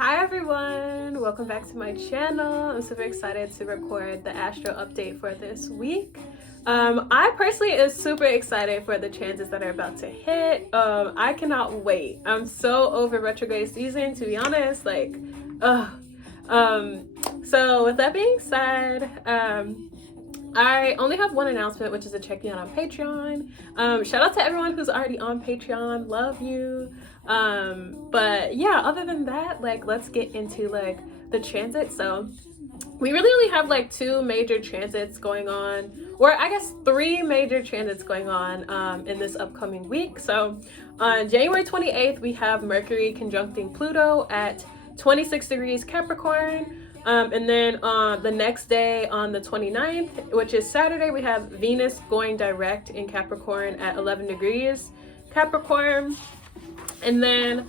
Hi everyone, welcome back to my channel. I'm super excited to record the astro update for this week. I personally is super excited for the transits that are about to hit. I cannot wait. I'm so over retrograde season, to be honest. So with that being said, I only have one announcement, which is a check in on Patreon. Shout out to everyone who's already on Patreon. Love you. But yeah, other than that, let's get into the transit. So we really only have two major transits going on, or I guess three major transits going on in this upcoming week. So on January 28th, we have Mercury conjuncting Pluto at 26 degrees Capricorn. And then the next day on the 29th, which is Saturday, we have Venus going direct in Capricorn at 11 degrees Capricorn. And then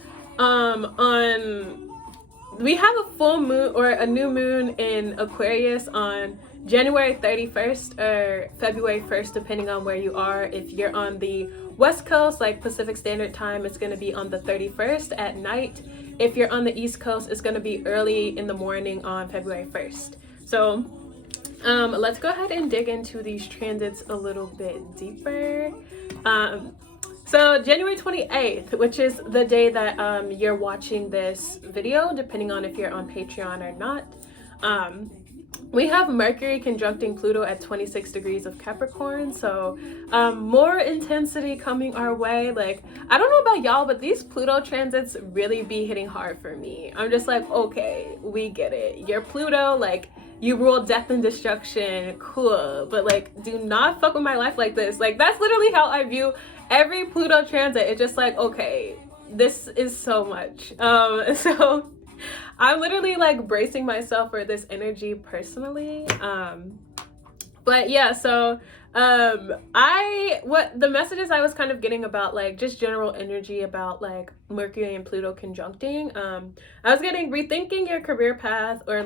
we have a full moon or a new moon in Aquarius on January 31st or February 1st, depending on where you are. If you're on the West Coast, like Pacific Standard Time, it's going to be on the 31st at night. If you're on the East Coast, it's going to be early in the morning on February 1st. So let's go ahead and dig into these transits a little bit deeper. So January 28th, which is the day that you're watching this video, depending on if you're on Patreon or not, we have Mercury conjuncting Pluto at 26 degrees of Capricorn. So more intensity coming our way. I don't know about y'all, but these Pluto transits really be hitting hard for me. I'm just like, okay, we get it. You're Pluto, you rule death and destruction, cool. But do not fuck with my life like this. That's literally how I view every Pluto transit. It's just okay, this is so much. So I'm literally bracing myself for this energy personally. But yeah, so what the messages I was kind of getting about just general energy about Mercury and Pluto conjuncting, I was getting rethinking your career path or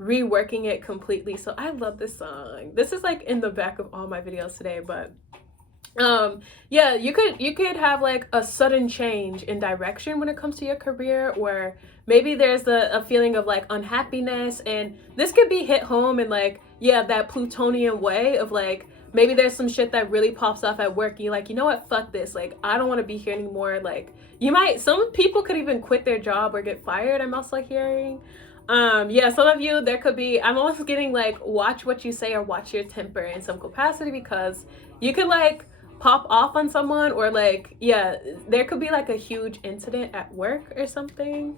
reworking it completely. So I love this song. This is in the back of all my videos today, but yeah, you could have a sudden change in direction when it comes to your career, or maybe there's a feeling of unhappiness, and this could be hit home in yeah, that Plutonian way of maybe there's some shit that really pops off at work and you're you know what, fuck this, I don't want to be here anymore. Some people could even quit their job or get fired, I'm also hearing. Yeah, some of you, there could be, I'm almost getting watch what you say or watch your temper in some capacity, because you could pop off on someone, or yeah, there could be a huge incident at work or something.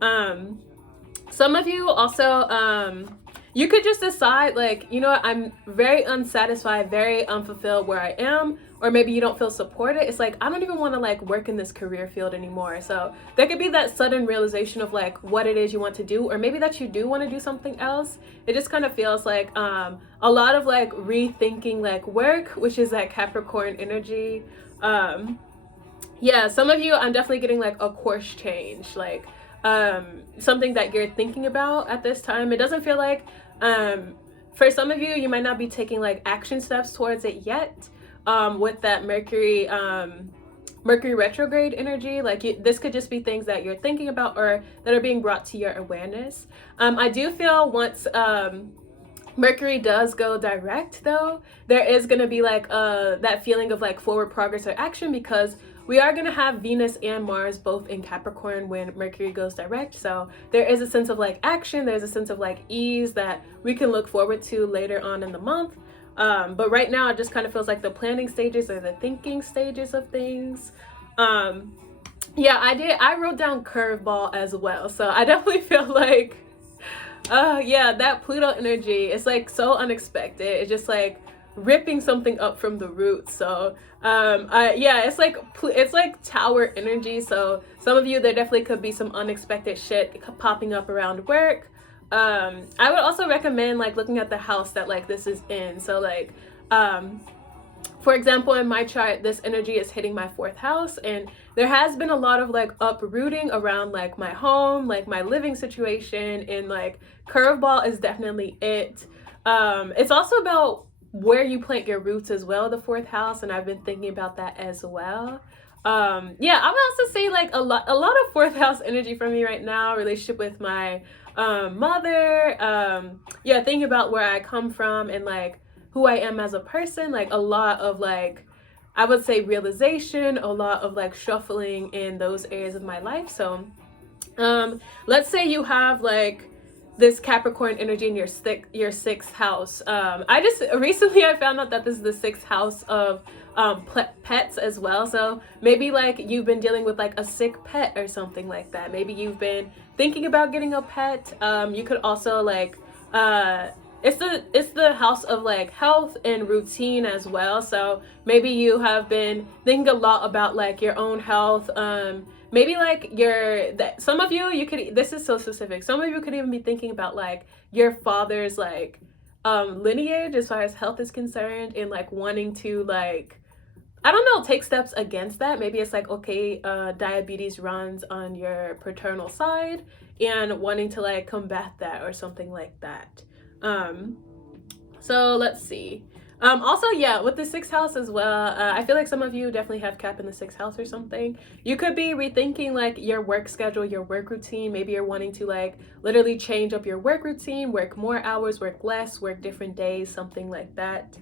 Some of you also, you could just decide you know what, I'm very unsatisfied, very unfulfilled where I am, or maybe you don't feel supported. It's I don't even want to work in this career field anymore. So there could be that sudden realization of what it is you want to do, or maybe that you do want to do something else. It just kind of feels a lot of rethinking work, which is that Capricorn energy. Yeah, some of you, I'm definitely getting a course change, something that you're thinking about at this time. It doesn't feel for some of you, you might not be taking action steps towards it yet. With that Mercury retrograde energy, this could just be things that you're thinking about or that are being brought to your awareness. I do feel once Mercury does go direct, though, there is going to be that feeling of forward progress or action, because we are going to have Venus and Mars both in Capricorn when Mercury goes direct. So there is a sense of action, there's a sense of ease that we can look forward to later on in the month. But right now it just kind of feels like the planning stages or the thinking stages of things. Yeah, I wrote down curveball as well. So I definitely feel yeah, that Pluto energy is so unexpected. It's just ripping something up from the roots. So yeah, it's tower energy. So some of you, there definitely could be some unexpected shit popping up around work. I would also recommend looking at the house that this is in. So for example, in my chart, this energy is hitting my 4th house, and there has been a lot of uprooting around my home, my living situation, and curveball is definitely it. It's also about where you plant your roots as well, the 4th house, and I've been thinking about that as well. Yeah, I would also say like a lot of fourth house energy for me right now, relationship with my mother, yeah, thinking about where I come from and like who I am as a person, like a lot of like, I would say realization, a lot of like shuffling in those areas of my life. So let's say you have like this Capricorn energy in your sixth house. I just recently I found out that this is the sixth house of pets as well. So maybe like you've been dealing with like a sick pet or something like that. Maybe you've been thinking about getting a pet. You could also like it's the house of like health and routine as well. So maybe you have been thinking a lot about like your own health. Maybe like some of you could, this is so specific, some of you could even be thinking about like your father's like lineage as far as health is concerned, and like wanting to like, I don't know, take steps against that. Maybe it's like, okay, diabetes runs on your paternal side and wanting to like combat that or something like that. So let's see. Also, yeah, with the sixth house as well, I feel like some of you definitely have Cap in the sixth house or something. You could be rethinking like your work schedule, your work routine. Maybe you're wanting to like literally change up your work routine, work more hours, work less, work different days, something like that.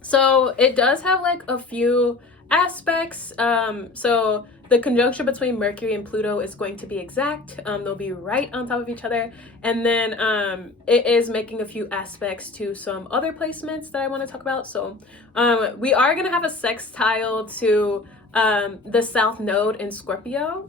So it does have like a few aspects. So the conjunction between Mercury and Pluto is going to be exact. They'll be right on top of each other. And then it is making a few aspects to some other placements that I want to talk about. So we are going to have a sextile to the South Node in Scorpio,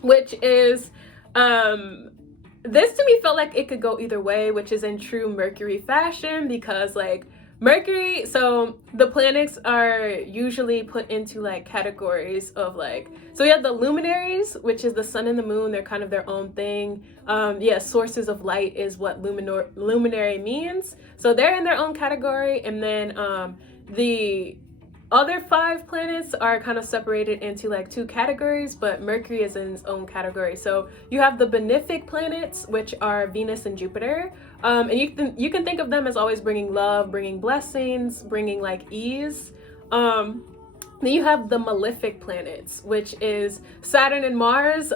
which is, this to me felt like it could go either way, which is in true Mercury fashion, because like Mercury, so the planets are usually put into like categories of like, so we have the luminaries, which is the sun and the moon. They're kind of their own thing. Yeah, sources of light is what luminary means. So they're in their own category. And then the other 5 planets are kind of separated into like 2 categories, but Mercury is in its own category. So you have the benefic planets, which are Venus and Jupiter. And you can think of them as always bringing love, bringing blessings, bringing like ease. Then you have the malefic planets, which is Saturn and Mars,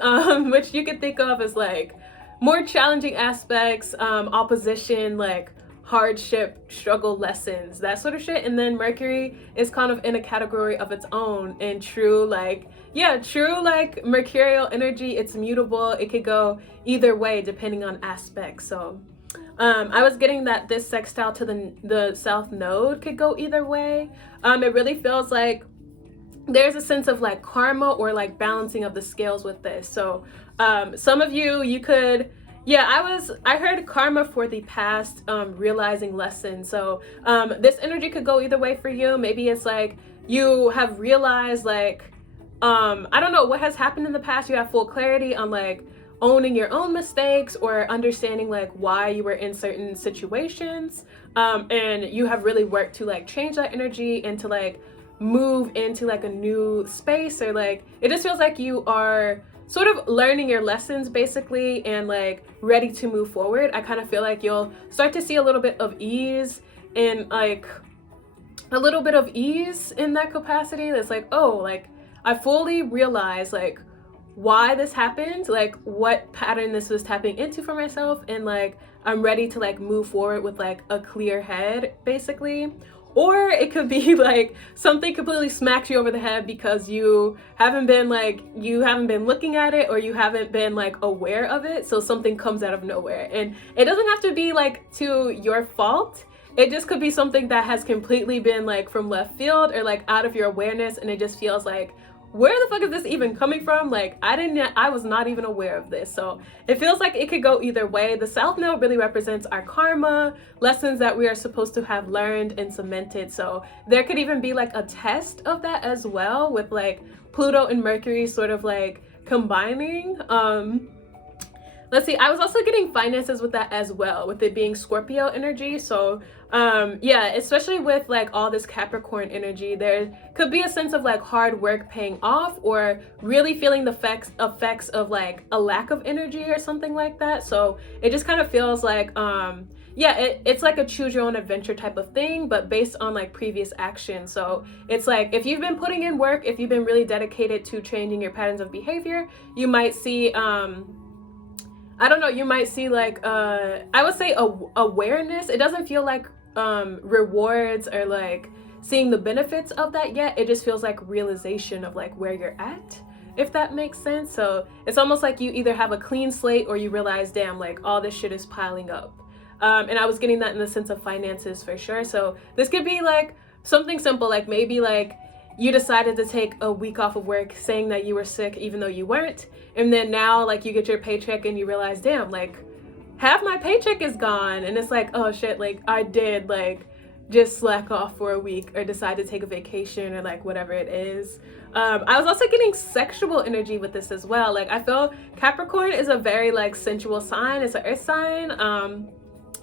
which you could think of as like more challenging aspects, opposition, like hardship, struggle, lessons, that sort of shit. And then Mercury is kind of in a category of its own, and true like mercurial energy. It's mutable. It could go either way depending on aspects. So I was getting that this sextile to the South Node could go either way. It really feels like there's a sense of like karma or like balancing of the scales with this. So some of you could, yeah, I heard karma for the past, realizing lessons. So this energy could go either way for you. Maybe it's like you have realized like, I don't know what has happened in the past. You have full clarity on like owning your own mistakes or understanding like why you were in certain situations. And you have really worked to like change that energy and to like move into like a new space, or like it just feels like you are sort of learning your lessons basically and like ready to move forward. I kind of feel like you'll start to see a little bit of ease in like a little bit of ease in that capacity. That's like, oh, like I fully realize like why this happened, like what pattern this was tapping into for myself, and like I'm ready to like move forward with like a clear head basically. Or it could be like something completely smacks you over the head because you haven't been looking at it, or you haven't been like aware of it. So something comes out of nowhere, and it doesn't have to be like to your fault. It just could be something that has completely been like from left field or like out of your awareness, and it just feels like, where the fuck is this even coming from? Like I was not even aware of this. So it feels like it could go either way. The South Node really represents our karma, lessons that we are supposed to have learned and cemented. So there could even be like a test of that as well, with like Pluto and Mercury sort of like combining. Let's see, I was also getting finances with that as well, with it being Scorpio energy. So yeah, especially with like all this Capricorn energy, there could be a sense of like hard work paying off, or really feeling the effects of like a lack of energy or something like that. So it just kind of feels like yeah, it's like a choose your own adventure type of thing, but based on like previous action. So it's like if you've been putting in work, if you've been really dedicated to changing your patterns of behavior, you might see I don't know, you might see like I would say awareness. It doesn't feel like rewards or like seeing the benefits of that yet. It just feels like realization of like where you're at, if that makes sense. So it's almost like you either have a clean slate or you realize, damn, like all this shit is piling up. And I was getting that in the sense of finances for sure. So this could be like something simple, like maybe like you decided to take a week off of work saying that you were sick even though you weren't, and then now like you get your paycheck and you realize, damn, like half my paycheck is gone, and it's like, oh shit, like I did like just slack off for a week or decide to take a vacation or like whatever it is. I was also getting sexual energy with this as well. Like I feel Capricorn is a very like sensual sign. It's an earth sign.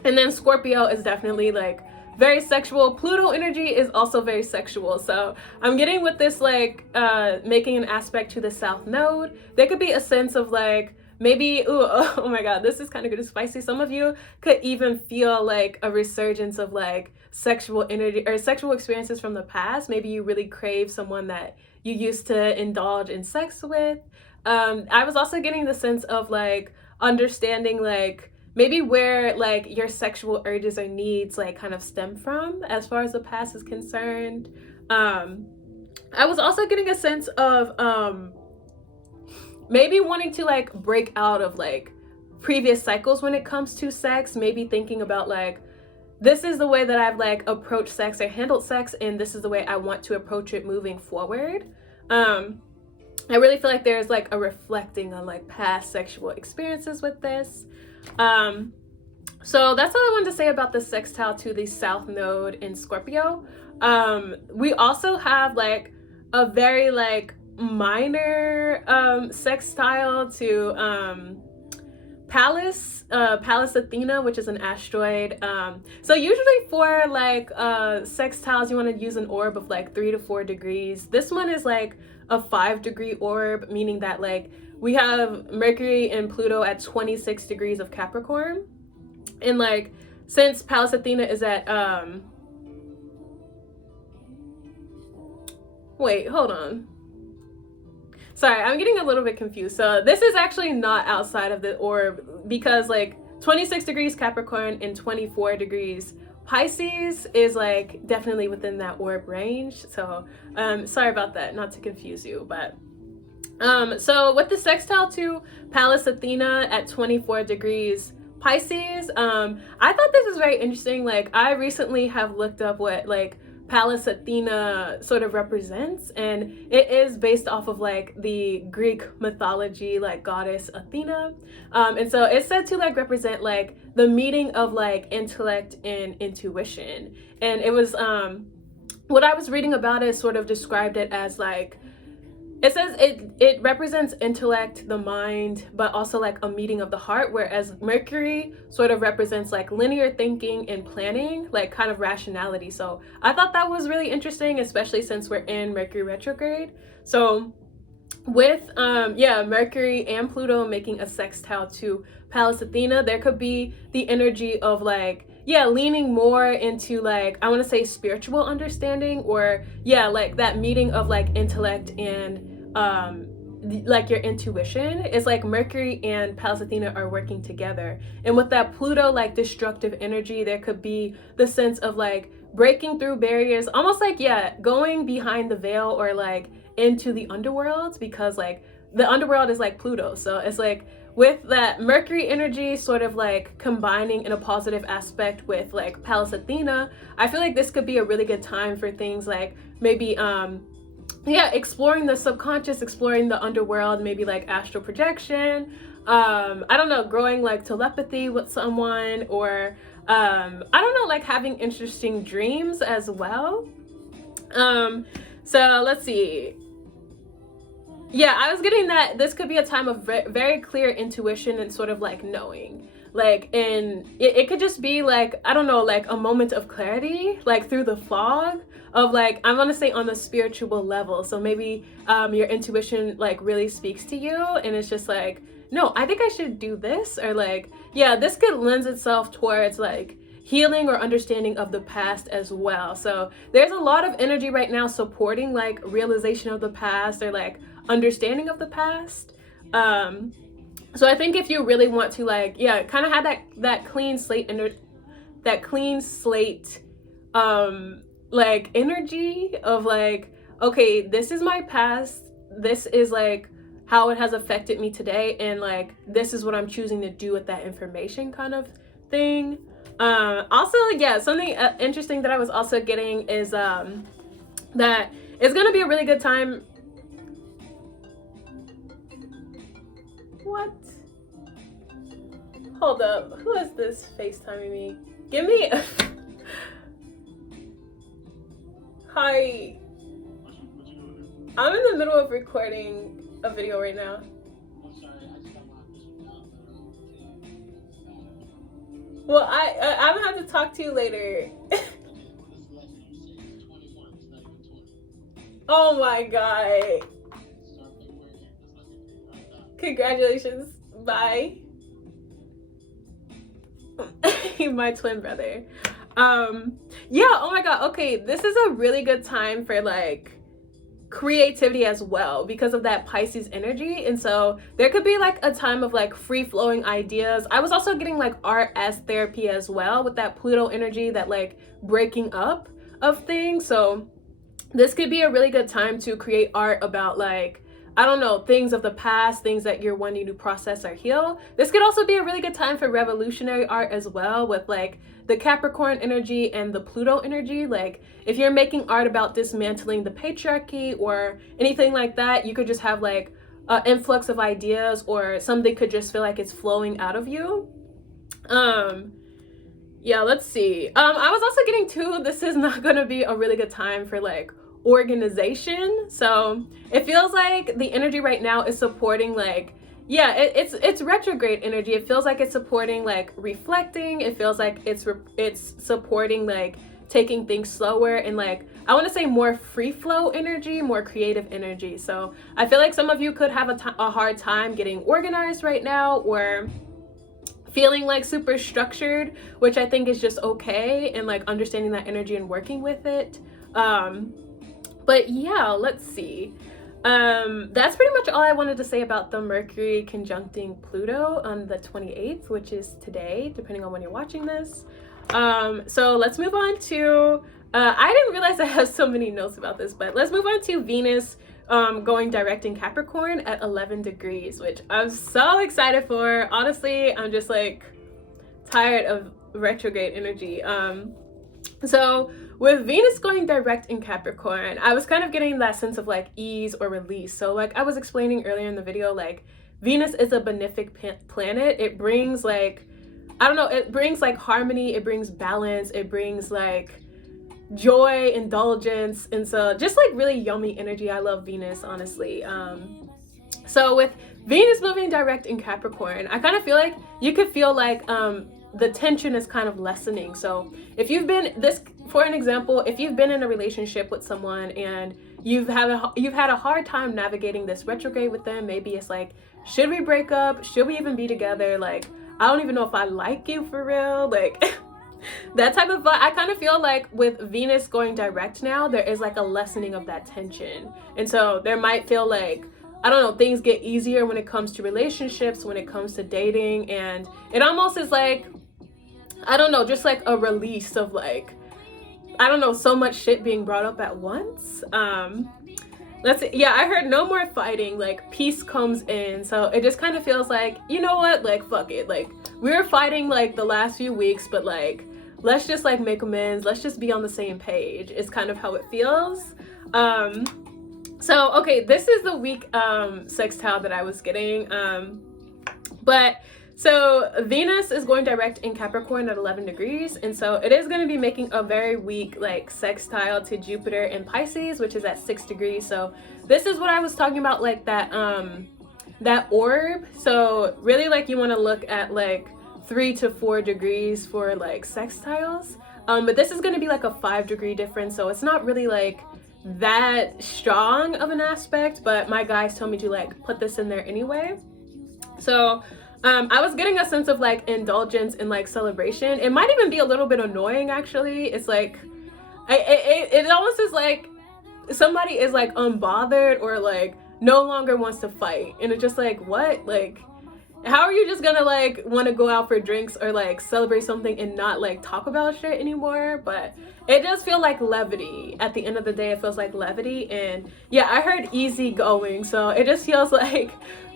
And then Scorpio is definitely like very sexual. Pluto energy is also very sexual. So I'm getting with this like making an aspect to the south node. There could be a sense of like maybe, ooh, oh my god, this is kind of good and spicy. Some of you could even feel like a resurgence of like sexual energy or sexual experiences from the past. Maybe you really crave someone that you used to indulge in sex with. I was also getting the sense of like understanding like maybe where like your sexual urges or needs like kind of stem from as far as the past is concerned. I was also getting a sense of maybe wanting to like break out of like previous cycles when it comes to sex. Maybe thinking about like, this is the way that I've like approached sex or handled sex, and this is the way I want to approach it moving forward. I really feel like there's like a reflecting on like past sexual experiences with this. So that's all I wanted to say about the sextile to the south node in Scorpio. We also have like a very like minor sextile to Pallas Athena, which is an asteroid. So usually for like sextiles, you want to use an orb of like 3 to 4 degrees. This one is like a 5-degree orb, meaning that like we have Mercury and Pluto at 26 degrees of Capricorn. And like since Pallas Athena is at wait, hold on. Sorry, I'm getting a little bit confused. So this is actually not outside of the orb, because like 26 degrees Capricorn and 24 degrees Pisces is like definitely within that orb range. So sorry about that, not to confuse you. But so with the sextile to Pallas Athena at 24 degrees Pisces, I thought this was very interesting. Like I recently have looked up what like Pallas Athena sort of represents, and it is based off of like the Greek mythology, like goddess Athena. And so it's said to like represent like the meeting of like intellect and intuition. And it was what I was reading about it sort of described it as like, it says it represents intellect, the mind, but also like a meeting of the heart, whereas Mercury sort of represents like linear thinking and planning, like kind of rationality. So I thought that was really interesting, especially since we're in Mercury retrograde. So with Mercury and Pluto making a sextile to Pallas Athena, there could be the energy of like, leaning more into like, I want to say spiritual understanding, or like that meeting of like intellect and like your intuition. Is like Mercury and Pallas Athena are working together. And with that Pluto like destructive energy, there could be the sense of like breaking through barriers, almost like going behind the veil or like into the underworld, because like the underworld is like Pluto. So it's like with that Mercury energy sort of like combining in a positive aspect with like Pallas Athena, I feel like this could be a really good time for things like maybe exploring the subconscious, exploring the underworld, maybe like astral projection, I don't know, growing like telepathy with someone, or I don't know, like having interesting dreams as well. So let's see. I was getting that this could be a time of very clear intuition and sort of like knowing, like, and it could just be like, I don't know, like a moment of clarity, like through the fog of like, I want to say on the spiritual level. So maybe your intuition like really speaks to you, and it's just like, no, I think I should do this, or like, yeah, this could lend itself towards like healing or understanding of the past as well. So there's a lot of energy right now supporting like realization of the past or like understanding of the past. So I think if you really want to like, yeah, kind of have that clean slate like energy of like, okay, this is my past, this is like how it has affected me today, and like this is what I'm choosing to do with that information kind of thing. Also, yeah, something interesting that I was also getting is that it's gonna be a really good time. What? Hold up, who is this FaceTiming me? Give me a hi. I'm in the middle of recording a video right now. Well, I'm gonna have to talk to you later. Oh my god. Congratulations. Bye. My twin brother. Yeah, oh my god. Okay, this is a really good time for like creativity as well because of that Pisces energy, and so there could be like a time of like free-flowing ideas. I was also getting like art as therapy as well with that Pluto energy, that like breaking up of things. So this could be a really good time to create art about like, I don't know, things of the past, things that you're wanting to process or heal. This could also be a really good time for revolutionary art as well, with like the Capricorn energy and the Pluto energy. Like if you're making art about dismantling the patriarchy or anything like that, you could just have like an influx of ideas, or something could just feel like it's flowing out of you. Yeah, let's see. I was also getting too, this is not gonna be a really good time for like organization. So it feels like the energy right now is supporting like, yeah, it's retrograde energy. It feels like it's supporting like reflecting. It feels like it's supporting like taking things slower, and like I want to say more free flow energy, more creative energy. So I feel like some of you could have a hard time getting organized right now, or feeling like super structured, which I think is just okay, and like understanding that energy and working with it. But yeah, let's see. That's pretty much all I wanted to say about the Mercury conjuncting Pluto on the 28th, which is today, depending on when you're watching this. So let's move on to, I didn't realize I have so many notes about this, but let's move on to Venus going direct in Capricorn at 11 degrees, which I'm so excited for. Honestly, I'm just like tired of retrograde energy. So with Venus going direct in Capricorn, I was kind of getting that sense of like ease or release. So like I was explaining earlier in the video, like Venus is a benefic planet. It brings like, I don't know, it brings like harmony, it brings balance, it brings like joy, indulgence, and so just like really yummy energy. I love Venus, honestly. So with Venus moving direct in Capricorn, I kind of feel like you could feel like the tension is kind of lessening. So if you've been for an example, if you've been in a relationship with someone and you've had a hard time navigating this retrograde with them, maybe it's like, should we break up? Should we even be together? Like, I don't even know if I like you for real. Like that type of vibe. I kind of feel like with Venus going direct now, there is like a lessening of that tension. And so there might feel like, I don't know, things get easier when it comes to relationships, when it comes to dating, and it almost is like, I don't know, just like a release of like, I don't know, so much shit being brought up at once. Let's see. Yeah, I heard no more fighting, like peace comes in. So it just kind of feels like, you know what, like fuck it, like we were fighting like the last few weeks, but like let's just like make amends, let's just be on the same page. It's kind of how it feels. So okay, this is the week sextile that I was getting. So Venus is going direct in Capricorn at 11 degrees, and so it is going to be making a very weak like sextile to Jupiter in Pisces, which is at 6 degrees. So this is what I was talking about, like that that orb. So really, like, you want to look at like 3 to 4 degrees for like sextiles, but this is going to be like a 5-degree difference, so it's not really like that strong of an aspect, but my guys told me to like put this in there anyway. So I was getting a sense of like indulgence and like celebration. It might even be a little bit annoying, actually. It's like it almost is like somebody is like unbothered or like no longer wants to fight, and it's just like, what? Like, how are you just gonna like want to go out for drinks or like celebrate something and not like talk about shit anymore? But it does feel like levity. At the end of the day, it feels like levity. And yeah, I heard easy going, so it just feels like,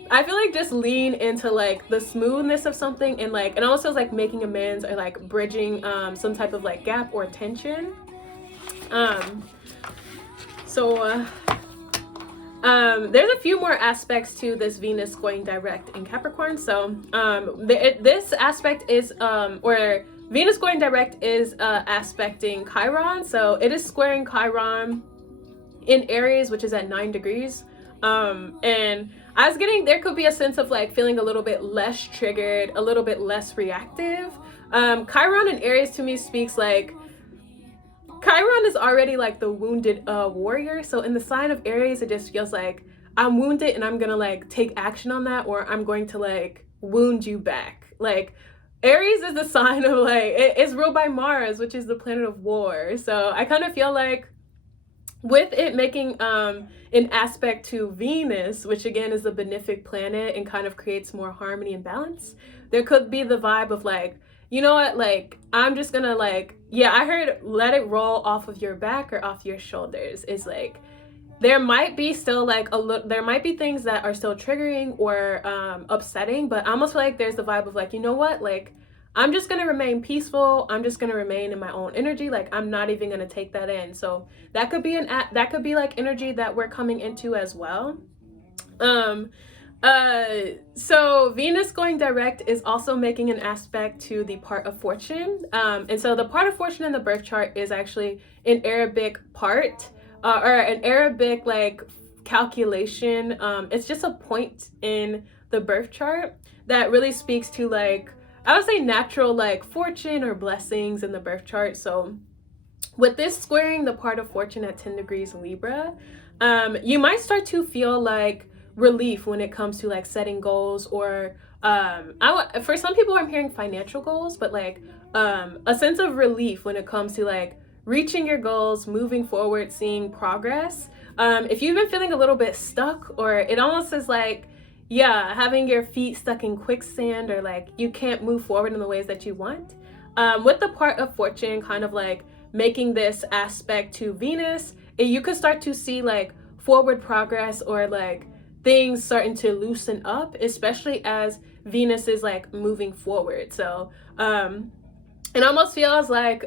I feel like just lean into like the smoothness of something, and like it almost feels like making amends or like bridging some type of like gap or tension. There's a few more aspects to this Venus going direct in Capricorn. So this aspect is or Venus going direct is aspecting Chiron. So it is squaring Chiron in Aries, which is at 9 degrees. And I was getting, there could be a sense of like feeling a little bit less triggered, a little bit less reactive. Chiron in Aries to me speaks like, Chiron is already like the wounded warrior. So in the sign of Aries, it just feels like I'm wounded and I'm gonna like take action on that, or I'm going to like wound you back. Like Aries is the sign of like, it's ruled by Mars, which is the planet of war. So I kind of feel like with it making an aspect to Venus, which again is the benefic planet and kind of creates more harmony and balance, there could be the vibe of like, you know what, like I'm just gonna like, yeah, I heard let it roll off of your back or off your shoulders. Is like, there might be still like there might be things that are still triggering or upsetting, but I almost feel like there's the vibe of like, you know what, like I'm just gonna remain peaceful. I'm just gonna remain in my own energy. Like I'm not even gonna take that in. So that could be that could be like energy that we're coming into as well. So Venus going direct is also making an aspect to the part of fortune. And so the part of fortune in the birth chart is actually an Arabic part, or an Arabic like calculation. It's just a point in the birth chart that really speaks to like, I would say natural like fortune or blessings in the birth chart. So with this squaring the part of fortune at 10 degrees Libra, you might start to feel like relief when it comes to like setting goals, or for some people I'm hearing financial goals, but like a sense of relief when it comes to like reaching your goals, moving forward, seeing progress. If you've been feeling a little bit stuck, or it almost is like, yeah, having your feet stuck in quicksand, or like you can't move forward in the ways that you want, with the part of fortune kind of like making this aspect to Venus, you could start to see like forward progress, or like things starting to loosen up, especially as Venus is like moving forward. So it almost feels like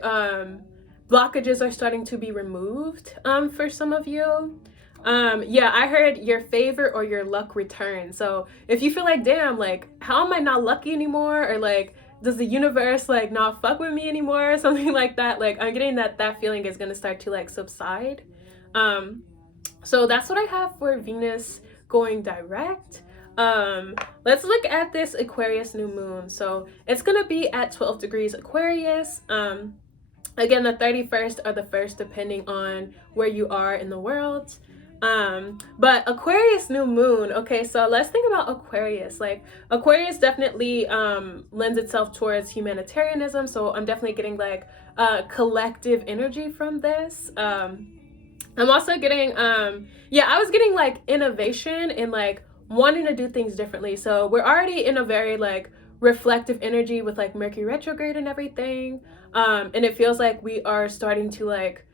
blockages are starting to be removed for some of you. Yeah, I heard your favor or your luck return. So if you feel like, damn, like how am I not lucky anymore, or like does the universe like not fuck with me anymore, or something like that, like I'm getting that feeling is gonna start to like subside. So that's what I have for Venus going direct. Let's look at this Aquarius new moon. So it's gonna be at 12 degrees Aquarius. Again, the 31st or the 1st, depending on where you are in the world. But Aquarius new moon. Okay, so let's think about Aquarius. Like Aquarius definitely lends itself towards humanitarianism, so I'm definitely getting like collective energy from this. I'm also getting yeah, I was getting like innovation and like wanting to do things differently. So we're already in a very like reflective energy with like Mercury retrograde and everything, and it feels like we are starting to like,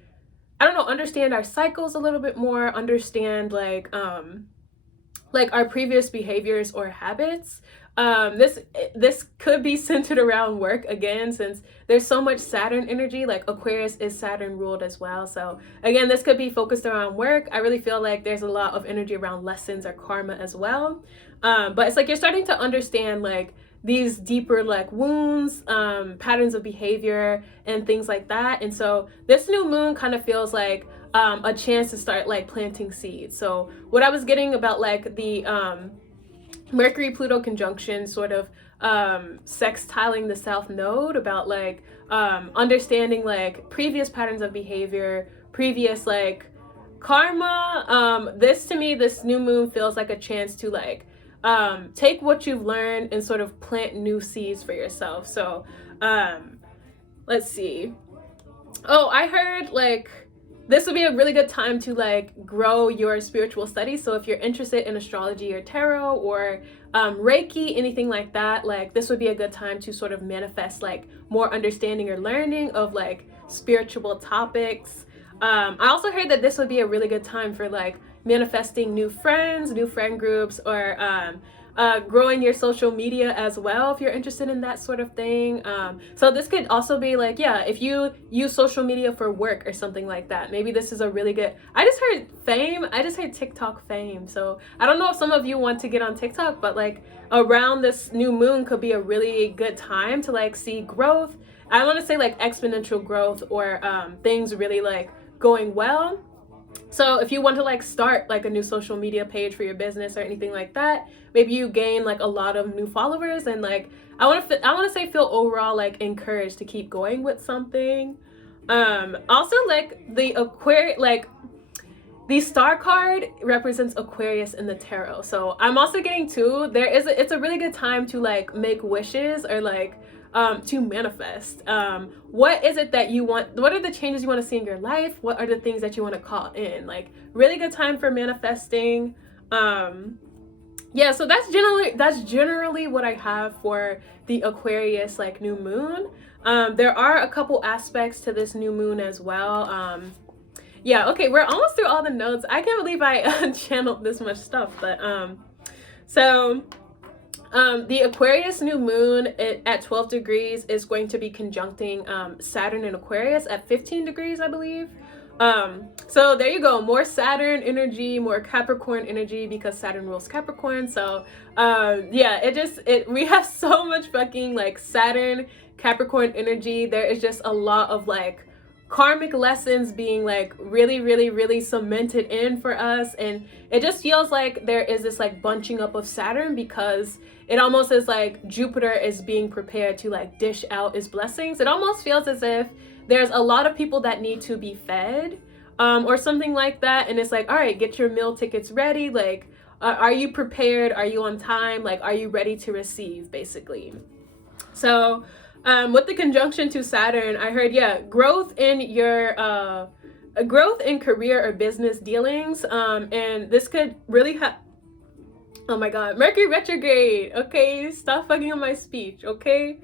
I don't know, understand our cycles a little bit more, understand like our previous behaviors or habits. This could be centered around work again, since there's so much Saturn energy. Like Aquarius is Saturn ruled as well. So again, this could be focused around work. I really feel like there's a lot of energy around lessons or karma as well. But it's like you're starting to understand like these deeper like wounds, patterns of behavior and things like that. And so this new moon kind of feels like a chance to start like planting seeds. So what I was getting about like the Mercury Pluto conjunction sort of sextiling the South Node, about like understanding like previous patterns of behavior, previous like karma. This to me, this new moon feels like a chance to like take what you've learned and sort of plant new seeds for yourself. So let's see. Oh, I heard like this would be a really good time to like grow your spiritual studies. So if you're interested in astrology or tarot or Reiki, anything like that, like this would be a good time to sort of manifest like more understanding or learning of like spiritual topics. I also heard that this would be a really good time for like manifesting new friends, new friend groups, or growing your social media as well if you're interested in that sort of thing. So this could also be like, yeah, if you use social media for work or something like that, maybe this is a really good, I just heard TikTok fame. So I don't know if some of you want to get on TikTok, but like around this new moon could be a really good time to like see growth. I want to say like exponential growth or things really like going well. So if you want to like start like a new social media page for your business or anything like that, maybe you gain like a lot of new followers, and like I want to say feel overall like encouraged to keep going with something. Also like the the star card represents Aquarius in the tarot. So I'm also getting too, it's a really good time to like make wishes or like to manifest. What is it that you want? What are the changes you want to see in your life? What are the things that you want to call in? Like really good time for manifesting. Yeah, so that's generally what I have for the Aquarius like new moon. There are a couple aspects to this new moon as well. Yeah, okay, we're almost through all the notes. I can't believe I channeled this much stuff, but the Aquarius new moon at 12 degrees is going to be conjuncting Saturn in Aquarius at 15 degrees, I believe. So there you go, more Saturn energy, more Capricorn energy, because Saturn rules Capricorn. So yeah, we have so much fucking like Saturn Capricorn energy. There is just a lot of like karmic lessons being like really cemented in for us, and it just feels like there is this like bunching up of Saturn, because it almost is like Jupiter is being prepared to like dish out his blessings. It almost feels as if there's a lot of people that need to be fed or something like that, and it's like, all right, get your meal tickets ready, like are you prepared, are you on time, like are you ready to receive, basically. So with the conjunction to Saturn, I heard, yeah, growth in your growth in career or business dealings, and this could really have, oh my god, Mercury retrograde, okay, stop fucking on my speech, okay.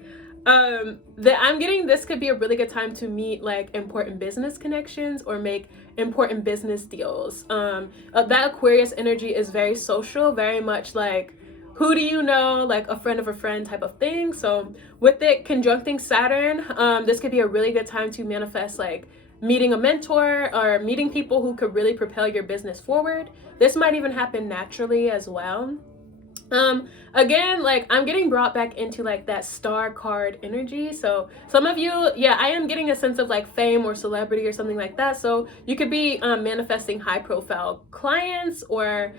I'm getting this could be a really good time to meet like important business connections or make important business deals. That Aquarius energy is very social, very much like, who do you know, like a friend of a friend type of thing. So with it conjuncting Saturn, this could be a really good time to manifest like meeting a mentor or meeting people who could really propel your business forward. This might even happen naturally as well. Again, like I'm getting brought back into like that star card energy. So some of you, yeah, I am getting a sense of like fame or celebrity or something like that. So you could be manifesting high profile clients, or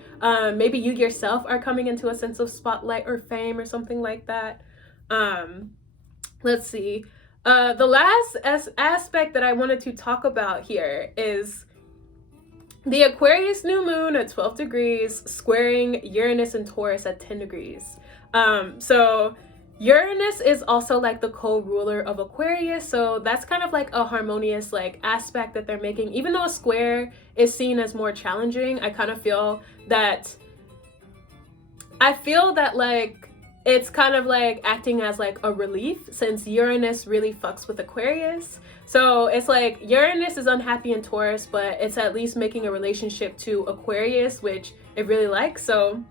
maybe you yourself are coming into a sense of spotlight or fame or something like that. Let's see. The last aspect that I wanted to talk about here is the Aquarius new moon at 12 degrees squaring Uranus and Taurus at 10 degrees. So Uranus is also like the co-ruler of Aquarius, so that's kind of like a harmonious like aspect that they're making. Even though a square is seen as more challenging, I kind of feel that like it's kind of like acting as like a relief, since Uranus really fucks with Aquarius. So it's like Uranus is unhappy in Taurus, but it's at least making a relationship to Aquarius, which it really likes. So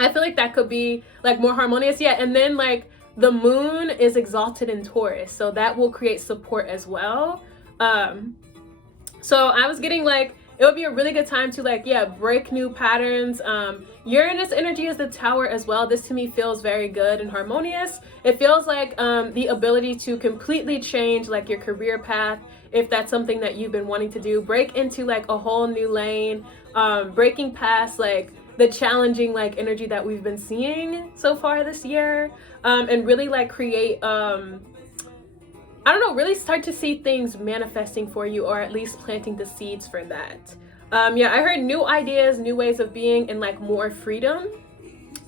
I feel like that could be like more harmonious. Yeah, and then like the moon is exalted in Taurus, so that will create support as well. So I was getting like, it would be a really good time to like, yeah, break new patterns. Uranus energy is the Tower as well. This to me feels very good and harmonious. It feels like the ability to completely change like your career path, if that's something that you've been wanting to do, break into like a whole new lane, breaking past like the challenging like energy that we've been seeing so far this year, and really like create I don't know, really start to see things manifesting for you, or at least planting the seeds for that. Yeah, I heard new ideas, new ways of being, and like more freedom.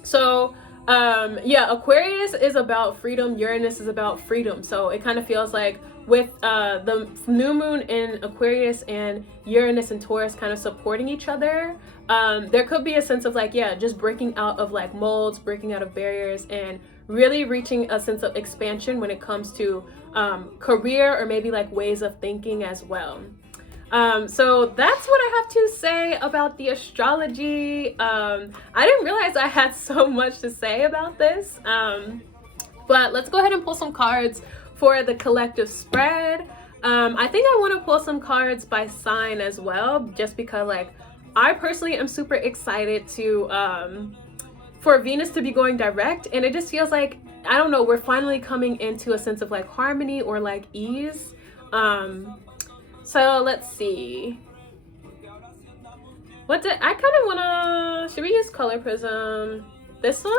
So yeah, Aquarius is about freedom, Uranus is about freedom. So it kind of feels like with the new moon in Aquarius and Uranus and Taurus kind of supporting each other, there could be a sense of like, yeah, just breaking out of like molds, breaking out of barriers, and really reaching a sense of expansion when it comes to career or maybe like ways of thinking as well. So that's what I have to say about the astrology. I didn't realize I had so much to say about this, but let's go ahead and pull some cards for the collective spread. I think I want to pull some cards by sign as well, just because like I personally am super excited to for Venus to be going direct, and it just feels like, I don't know, we're finally coming into a sense of like harmony or like ease. So let's see. What did I kind of wanna, should we use color prism? This one?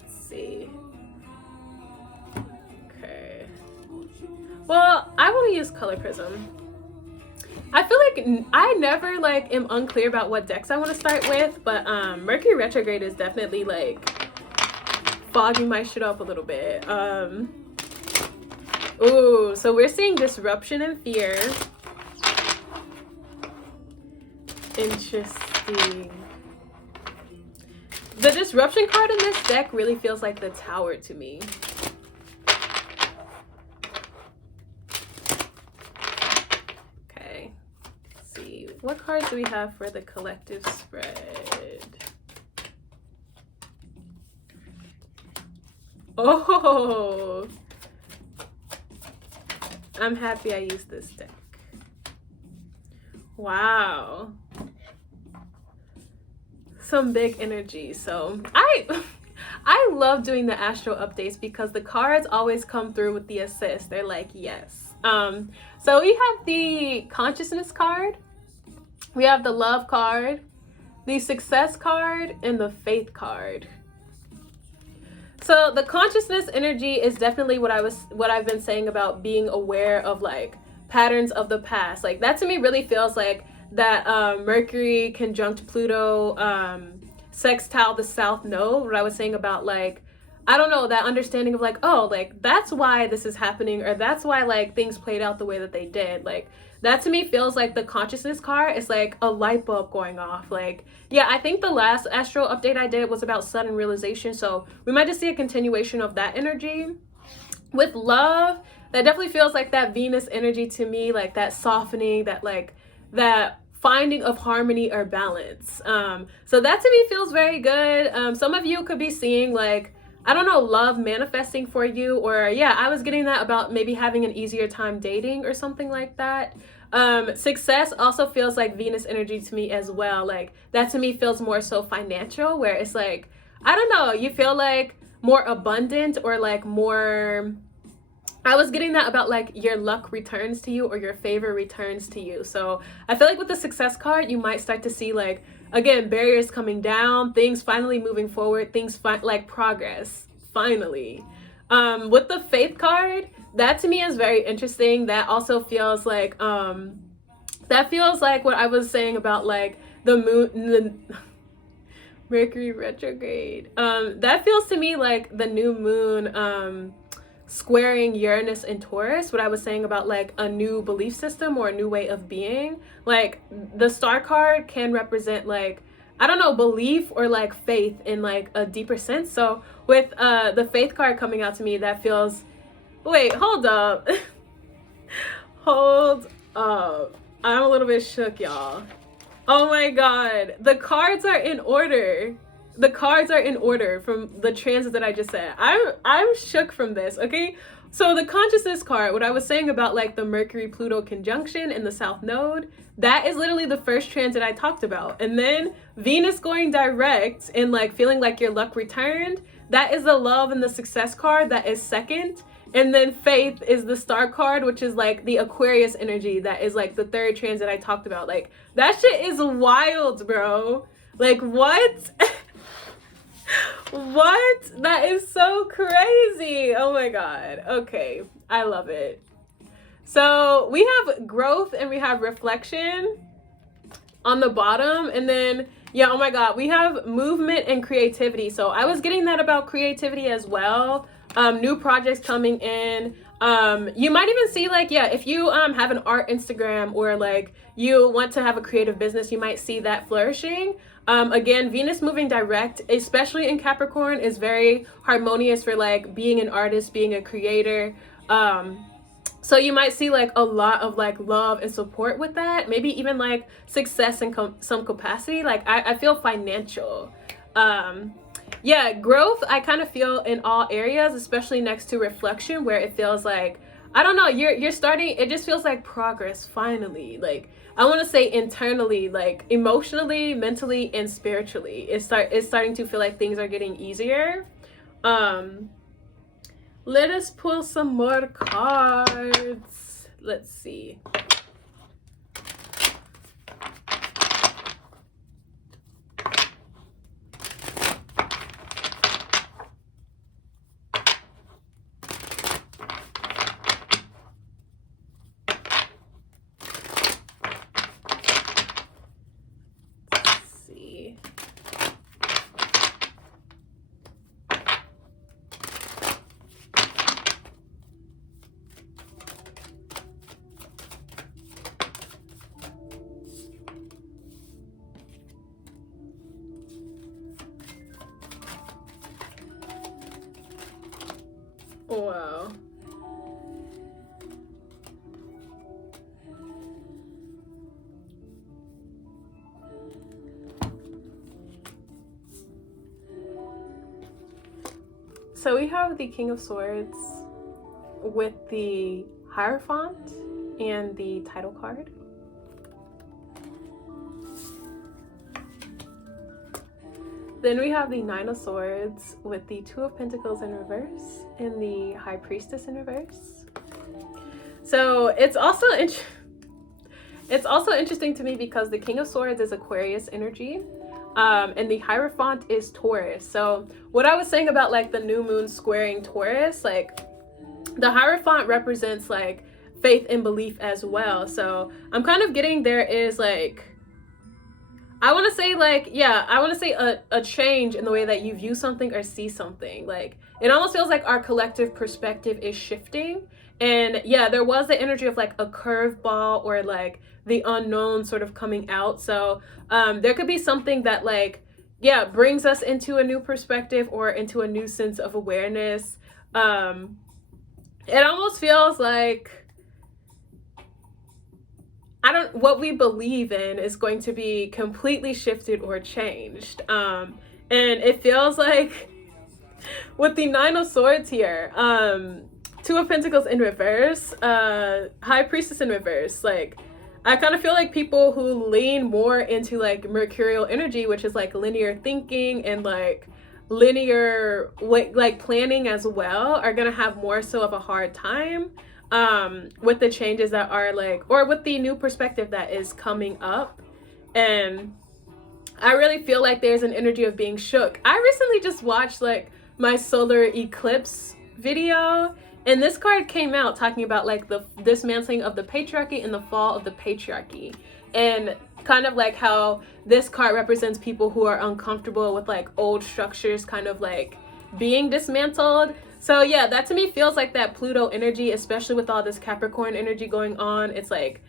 Let's see. Okay. Well, I want to use color prism. I feel like I never like am unclear about what decks I want to start with, but Mercury retrograde is definitely like fogging my shit up a little bit. Ooh, so we're seeing disruption and fear. Interesting. The disruption card in this deck really feels like the Tower to me. Okay, let's see. What cards do we have for the collective spread? Oh! I'm happy I used this deck. Wow. Some big energy. So I love doing the astro updates because the cards always come through with the assist. They're like, yes. So we have the consciousness card, we have the love card, the success card, and the faith card. So the consciousness energy is definitely what I've been saying about being aware of like patterns of the past. Like that to me really feels like that Mercury conjunct Pluto sextile the South Node. What I was saying about like, I don't know, that understanding of like, oh, like that's why this is happening, or that's why like things played out the way that they did. Like that to me feels like the consciousness card is like a light bulb going off. Like, yeah, I think the last astro update I did was about sudden realization. So we might just see a continuation of that energy. With love, that definitely feels like that Venus energy to me, like that softening, that like that finding of harmony or balance. So that to me feels very good. Some of you could be seeing like, I don't know, love manifesting for you, or yeah, I was getting that about maybe having an easier time dating or something like that. Success also feels like Venus energy to me as well. Like that to me feels more so financial, where it's like, I don't know, you feel like more abundant, or like more, I was getting that about like your luck returns to you or your favor returns to you. So I feel like with the success card, you might start to see like, again, barriers coming down, things finally moving forward, things like progress, finally. With the faith card, that to me is very interesting. That also feels like, that feels like what I was saying about like the moon, the Mercury retrograde. That feels to me like the new moon, squaring Uranus and Taurus, what I was saying about like a new belief system or a new way of being. Like the star card can represent like, I don't know, belief or like faith in like a deeper sense. So with the faith card coming out to me, that feels, wait, hold up. Hold up. I'm a little bit shook, y'all. Oh my God, the cards are in order. The cards are in order from the transits that I just said. I'm shook from this, okay? So the consciousness card, what I was saying about like the Mercury Pluto conjunction in the South Node, that is literally the first transit I talked about. And then Venus going direct and like feeling like your luck returned, that is the love and the success card, that is second. And then faith is the star card, which is like the Aquarius energy, that is like the third transit I talked about. Like that shit is wild, bro. Like what? What? That is so crazy. Oh my God. Okay, I love it. So we have growth and we have reflection on the bottom, and then Yeah, oh my god, we have movement and creativity. So I was getting that about creativity as well. New projects coming in. You might even see like, yeah, if you have an art Instagram or like you want to have a creative business, you might see that flourishing. Again, Venus moving direct, especially in Capricorn, is very harmonious for like being an artist, being a creator. So you might see like a lot of like love and support with that, maybe even like success in some capacity. Like I feel financial. Yeah, growth I kind of feel in all areas, especially next to reflection, where it feels like, I don't know, you're starting, it just feels like progress finally. Like I want to say internally, like emotionally, mentally, and spiritually, it's starting to feel like things are getting easier. Let us pull some more cards. Let's see. Wow. So we have the King of Swords with the Hierophant and the title card. Then we have the Nine of Swords with the Two of Pentacles in reverse and the High Priestess in reverse. So it's also interesting to me because the King of Swords is Aquarius energy, and the Hierophant is Taurus. So what I was saying about like the new moon squaring Taurus, like the Hierophant represents like faith and belief as well. So I'm kind of getting there is like, I want to say like, yeah, I want to say a change in the way that you view something or see something. Like it almost feels like our collective perspective is shifting. And yeah, there was the energy of like a curveball or like the unknown sort of coming out. So there could be something that like, yeah, brings us into a new perspective or into a new sense of awareness. It almost feels like, what we believe in is going to be completely shifted or changed. And it feels like with the Nine of Swords here, Two of Pentacles in reverse, High Priestess in reverse, like I kind of feel like people who lean more into like mercurial energy, which is like linear thinking and like linear like planning as well, are gonna have more so of a hard time with the changes that are like, or with the new perspective that is coming up. And I really feel like there's an energy of being shook. I recently just watched like my solar eclipse video, and this card came out talking about like the dismantling of the patriarchy and the fall of the patriarchy, and kind of like how this card represents people who are uncomfortable with like old structures kind of like being dismantled. So yeah, that to me feels like that Pluto energy, especially with all this Capricorn energy going on. It's like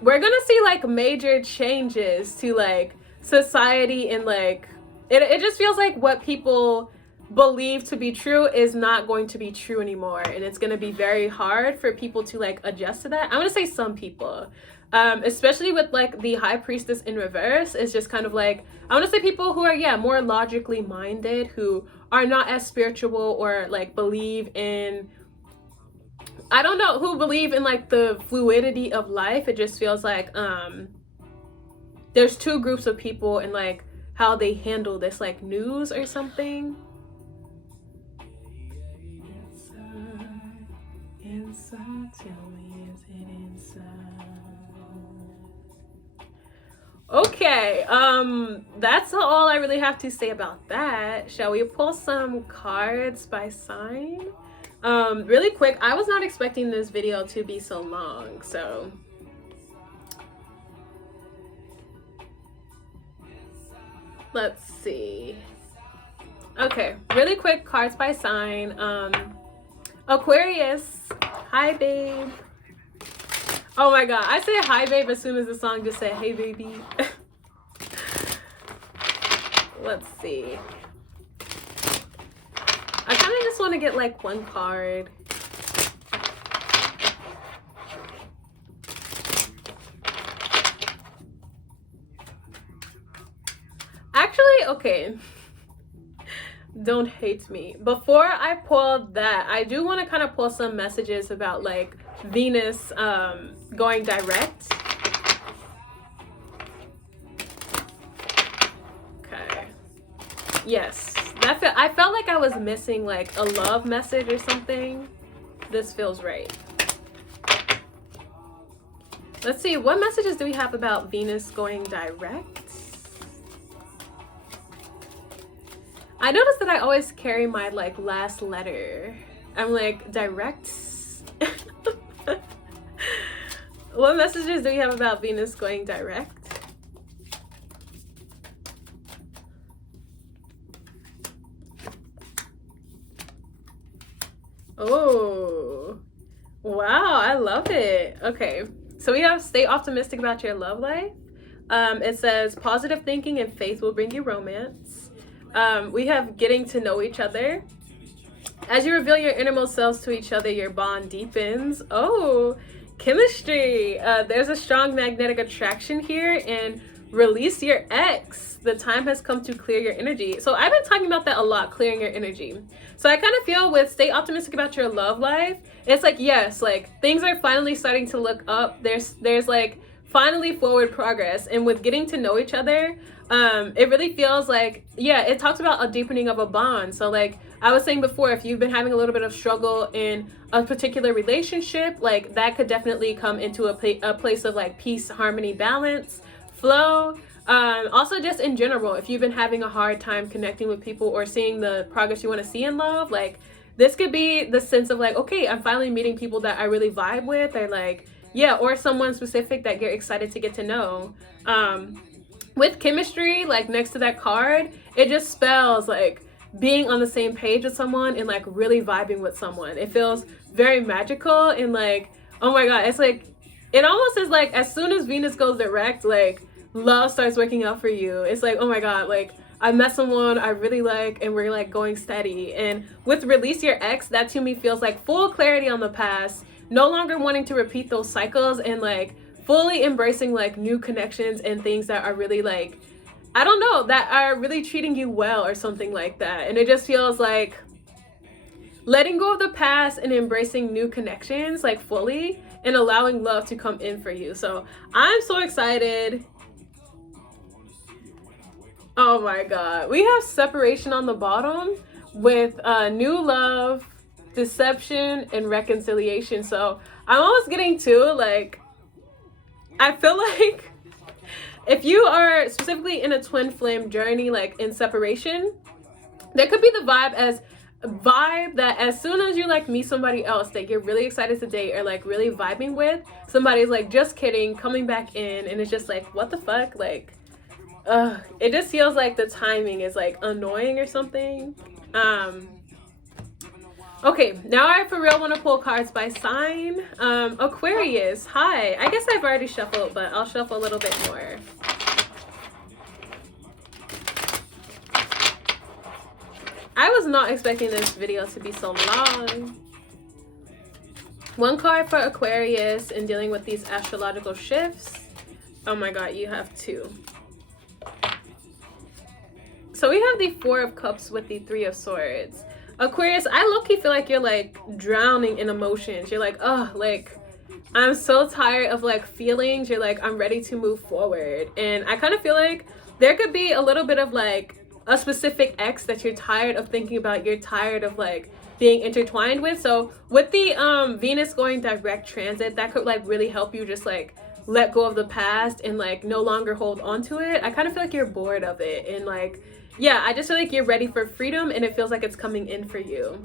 we're gonna see like major changes to like society, and like it just feels like what people believe to be true is not going to be true anymore, and it's going to be very hard for people to like adjust to that. I'm going to say some people, especially with like the High Priestess in reverse, is just kind of like, I want to say people who are, yeah, more logically minded, who are not as spiritual or like believe in, I don't know, who believe in like the fluidity of life. It just feels like there's two groups of people and like how they handle this like news or something. Inside, tell me, is it inside? Okay, that's all I really have to say about that. Shall we pull some cards by sign? Really quick, I was not expecting this video to be so long, so Let's see. Okay, really quick cards by sign. Aquarius. Hi, babe. Oh my god, I say hi, babe, as soon as the song just said, hey, baby. Let's see. I kind of just want to get like one card. Actually, okay. Don't hate me. Before I pull that, I do want to kind of pull some messages about like Venus going direct. Okay. Yes. I felt like I was missing like a love message or something. This feels right. Let's see, what messages do we have about Venus going direct? I noticed that I always carry my like last letter. I'm like, direct? What messages do we have about Venus going direct? Oh, wow, I love it. Okay, so we have stay optimistic about your love life. It says positive thinking and faith will bring you romance. We have getting to know each other. As you reveal your innermost selves to each other, your bond deepens. Oh, chemistry. There's a strong magnetic attraction here, and release your ex. The time has come to clear your energy. So I've been talking about that a lot, clearing your energy. So I kind of feel with stay optimistic about your love life, it's like, yes, like things are finally starting to look up. There's like finally forward progress. And with getting to know each other, it really feels like, yeah, it talks about a deepening of a bond. So like I was saying before, if you've been having a little bit of struggle in a particular relationship, like that could definitely come into a place of like peace, harmony, balance, flow. Also just in general, if you've been having a hard time connecting with people or seeing the progress you want to see in love, like this could be the sense of like, okay, I'm finally meeting people that I really vibe with, or like, yeah, or someone specific that you're excited to get to know. With chemistry, like next to that card, it just spells like being on the same page with someone and like really vibing with someone. It feels very magical and like, oh my god, it's like, it almost is like as soon as Venus goes direct, like love starts working out for you. It's like, oh my god, like I met someone I really like and we're like going steady. And with release your ex, that to me feels like full clarity on the past, no longer wanting to repeat those cycles, and like fully embracing like new connections and things that are really like, I don't know, that are really treating you well or something like that. And it just feels like letting go of the past and embracing new connections like fully and allowing love to come in for you. So I'm so excited. Oh my god, we have separation on the bottom with new love, deception, and reconciliation. So I'm almost getting to like, I feel like if you are specifically in a twin flame journey, like in separation, there could be the vibe that as soon as you like meet somebody else that you're really excited to date or like really vibing with, somebody's like just kidding, coming back in, and it's just like, what the fuck, like it just feels like the timing is like annoying or something. Okay, now I for real want to pull cards by sign. Aquarius, hi. I guess I've already shuffled, but I'll shuffle a little bit more. I was not expecting this video to be so long. One card for Aquarius in dealing with these astrological shifts. Oh my god, you have two. So we have the Four of Cups with the Three of Swords. Aquarius, I low-key feel like you're like drowning in emotions. You're like, oh, like I'm so tired of like feelings. You're like, I'm ready to move forward. And I kind of feel like there could be a little bit of like a specific ex that you're tired of thinking about. You're tired of like being intertwined with. So with the Venus going direct transit, that could like really help you just like let go of the past and like no longer hold on to it. I kind of feel like you're bored of it, and like, yeah, I just feel like you're ready for freedom and it feels like it's coming in for you.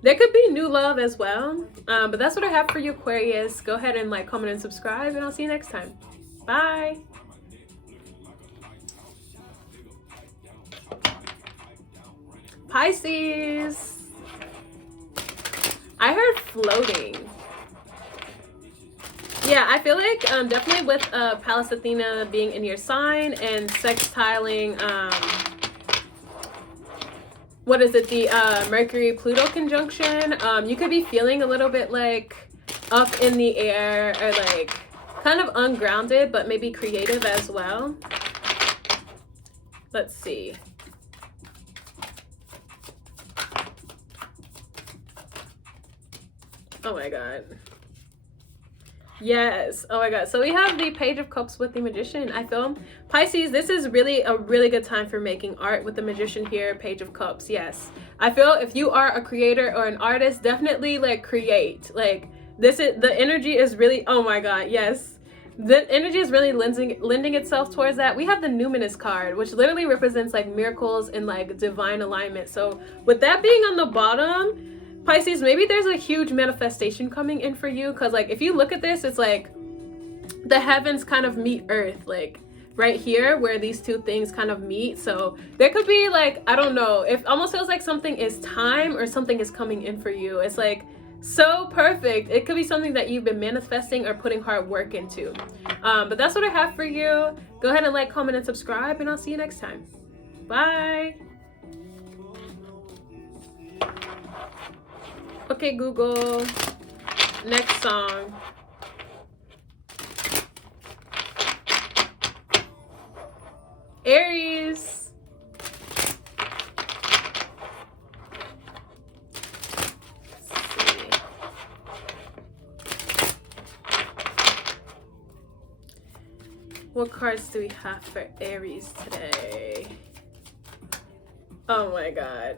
There could be new love as well, but that's what I have for you, Aquarius. Go ahead and like, comment, and subscribe, and I'll see you next time. Bye. Pisces. I heard floating. Yeah, I feel like definitely with Pallas Athena being in your sign and sextiling, what is it, the Mercury Pluto conjunction, you could be feeling a little bit like up in the air or like kind of ungrounded, but maybe creative as well. Let's see. Oh my god. Yes. Oh my god. So we have the Page of Cups with the Magician. I feel Pisces, this is really a really good time for making art with the Magician here. Page of Cups. Yes. I feel if you are a creator or an artist, definitely like create. Like this is the energy is really, oh my god, yes. The energy is really lending itself towards that. We have the Numinous card, which literally represents like miracles and like divine alignment. So with that being on the bottom, Pisces, maybe there's a huge manifestation coming in for you, because like if you look at this, it's like the heavens kind of meet earth, like right here where these two things kind of meet. So there could be like, I don't know, it almost feels like something is time or something is coming in for you. It's like so perfect. It could be something that you've been manifesting or putting hard work into. But that's what I have for you. Go ahead and like, comment, and subscribe, and I'll see you next time. Bye. Okay, Google, next song. Aries. Let's see. What cards do we have for Aries today? Oh my god.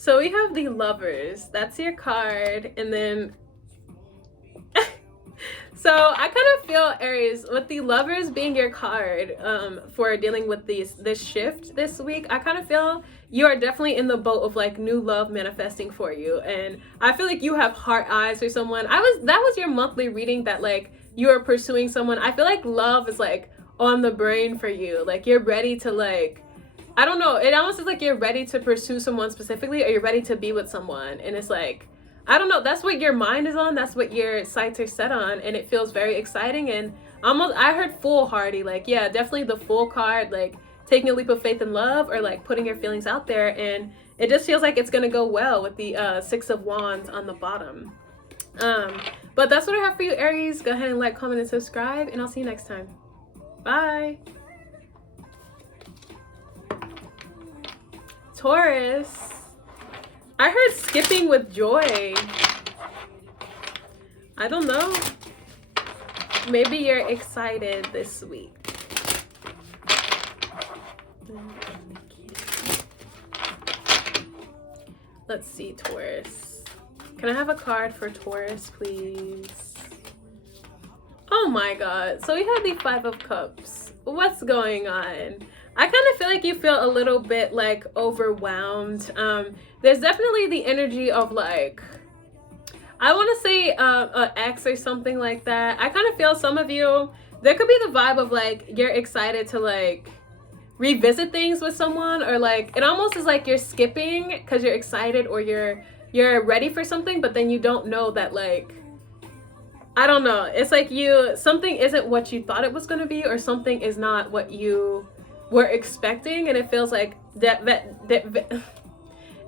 So we have the Lovers. That's your card. And then so I kind of feel, Aries, with the Lovers being your card for dealing with this shift this week, I kind of feel you are definitely in the boat of like new love manifesting for you. And I feel like you have heart eyes for someone. That was your monthly reading that like you are pursuing someone. I feel like love is like on the brain for you. Like you're ready to like, I don't know, it almost is like you're ready to pursue someone specifically, or you're ready to be with someone. And it's like, I don't know, that's what your mind is on, that's what your sights are set on, and it feels very exciting. And almost, I heard foolhardy, like, yeah, definitely the Fool card, like taking a leap of faith in love, or like putting your feelings out there. And it just feels like it's gonna go well with the Six of Wands on the bottom. But that's what I have for you, Aries. Go ahead and like, comment, and subscribe, and I'll see you next time. Bye. Taurus. I heard skipping with joy. I don't know. Maybe you're excited this week. Let's see, Taurus. Can I have a card for Taurus, please? Oh my god. So we have the Five of Cups. What's going on? I kind of feel like you feel a little bit like overwhelmed. There's definitely the energy of like, I want to say an ex or something like that. I kind of feel some of you, there could be the vibe of like you're excited to like revisit things with someone, or like it almost is like you're skipping because you're excited, or you're ready for something, but then you don't know that like, I don't know. It's like something isn't what you thought it was going to be, or something is not what you were expecting, and it feels like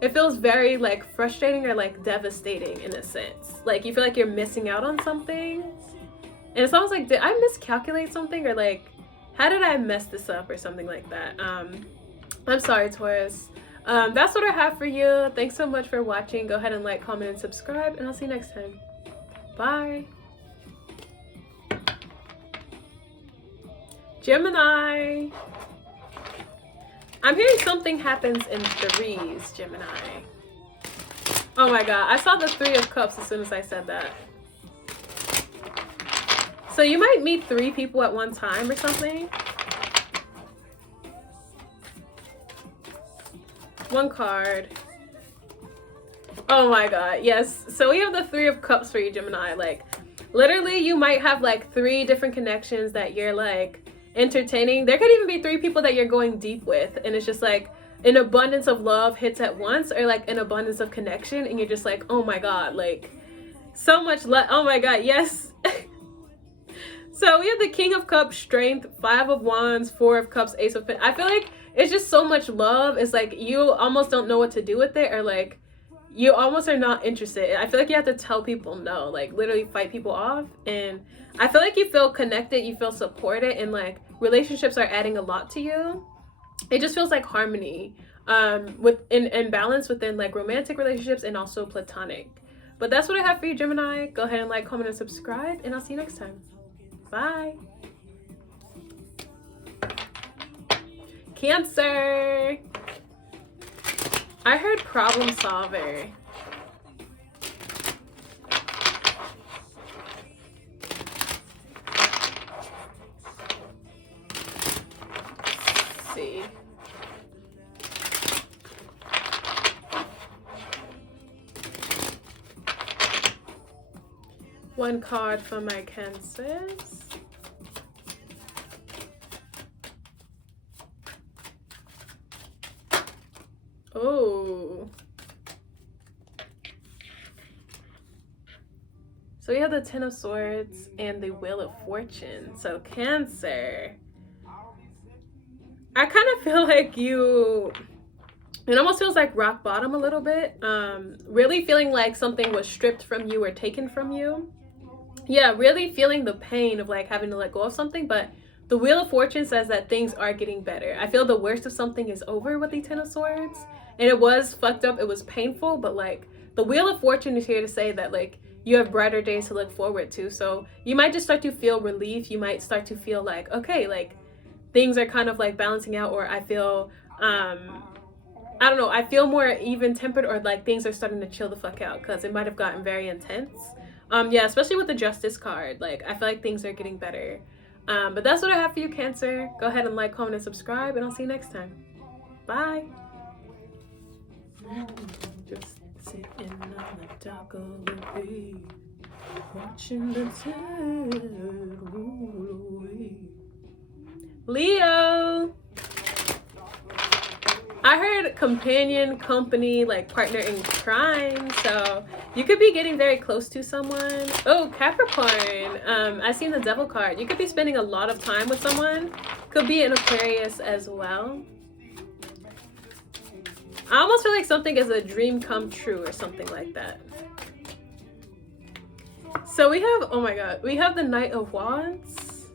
it feels very like frustrating or like devastating in a sense. Like you feel like you're missing out on something, and it's almost like, did I miscalculate something, or like how did I mess this up, or something like that. I'm sorry, Taurus. That's what I have for you. Thanks so much for watching. Go ahead and like, comment, and subscribe, and I'll see you next time. Bye. Gemini. I'm hearing something happens in threes, Gemini. Oh my god, I saw the Three of Cups as soon as I said that. So you might meet 3 people at one time or something. One card. Oh my god, yes. So we have the Three of Cups for you, Gemini. Like, literally, you might have like 3 different connections that you're like entertaining. There could even be 3 people that you're going deep with, and it's just like an abundance of love hits at once, or like an abundance of connection, and you're just like, oh my god, like so much love. Oh my god, yes. So we have the King of Cups, Strength, Five of Wands, Four of Cups, Ace of Pentacles. I feel like it's just so much love. It's like you almost don't know what to do with it, or like you almost are not interested. I feel like you have to tell people no, like literally fight people off. And I feel like you feel connected, you feel supported, and like relationships are adding a lot to you. It just feels like harmony in balance within like romantic relationships and also platonic. But that's what I have for you, Gemini. Go ahead and like, comment, and subscribe, and I'll see you next time. Bye. Cancer. I heard problem solver. Let's see. One card for my Cancers. Oh. So we have the Ten of Swords and the Wheel of Fortune. So Cancer. I kind of feel like it almost feels like rock bottom a little bit. Really feeling like something was stripped from you or taken from you. Yeah, really feeling the pain of like having to let go of something, but the Wheel of Fortune says that things are getting better. I feel the worst of something is over with the Ten of Swords. And it was fucked up, it was painful, but like the Wheel of Fortune is here to say that like you have brighter days to look forward to. So you might just start to feel relief. You might start to feel like, okay, like things are kind of like balancing out, or I feel, I don't know, I feel more even tempered, or like things are starting to chill the fuck out, because it might have gotten very intense. Yeah, especially with the Justice card, like I feel like things are getting better. But that's what I have for you, Cancer. Go ahead and like, comment, and subscribe, and I'll see you next time. Bye. Just sitting on the dock of the bay, watching the tide roll away. Leo. I heard companion, company, like partner in crime. So you could be getting very close to someone. Oh, Capricorn. I seen the Devil card. You could be spending a lot of time with someone. Could be an Aquarius as well. I almost feel like something is a dream come true or something like that. So we have, oh my god, we have the Knight of Wands.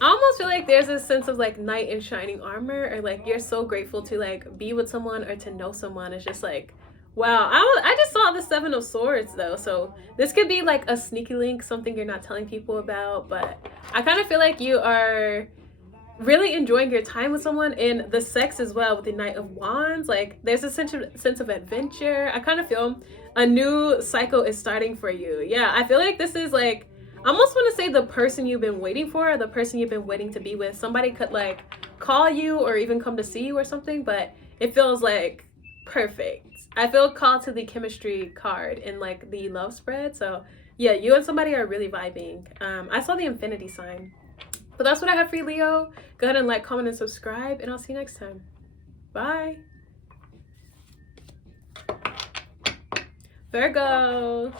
I almost feel like there's a sense of like knight in shining armor, or like you're so grateful to like be with someone or to know someone. It's just like, wow. I just saw the Seven of Swords though, so this could be like a sneaky link, something you're not telling people about, but I kind of feel like you are really enjoying your time with someone, and the sex as well with the Knight of Wands. Like there's a sense of adventure. I kind of feel a new cycle is starting for you. Yeah, I feel like this is like, I almost want to say the person you've been waiting for, the person you've been waiting to be with. Somebody could like call you or even come to see you or something, but it feels like perfect. I feel called to the chemistry card in like the love spread. So yeah, you and somebody are really vibing. I saw the infinity sign. But that's what I have for you, Leo. Go ahead and like, comment, and subscribe, and I'll see you next time. Bye. Virgo.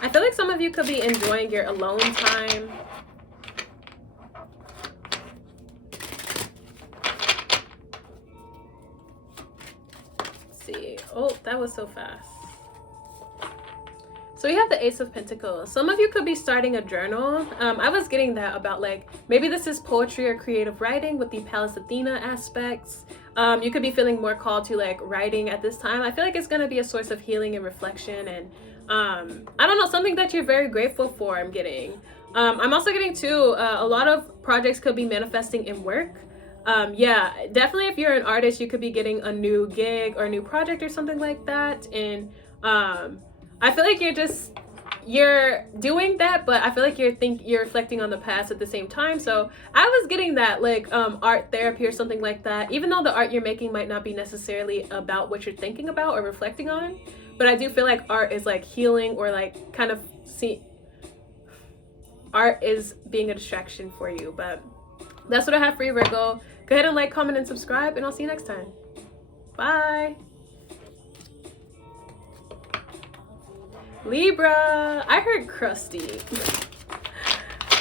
I feel like some of you could be enjoying your alone time. Oh, that was so fast. So we have the Ace of Pentacles. Some of you could be starting a journal. I was getting that about like, maybe this is poetry or creative writing with the Pallas Athena aspects. You could be feeling more called to like writing at this time. I feel like it's going to be a source of healing and reflection, and I don't know, something that you're very grateful for. I'm getting. I'm also getting too, a lot of projects could be manifesting in work. Yeah, definitely if you're an artist, you could be getting a new gig or a new project or something like that. And I feel like you're doing that, but I feel like you're reflecting on the past at the same time. So I was getting that like art therapy or something like that, even though the art you're making might not be necessarily about what you're thinking about or reflecting on, but I do feel like art is like healing, or like kind of art is being a distraction for you. But that's what I have for you, Virgo. Go ahead and like, comment, and subscribe, and I'll see you next time. Bye. Libra, I heard crusty.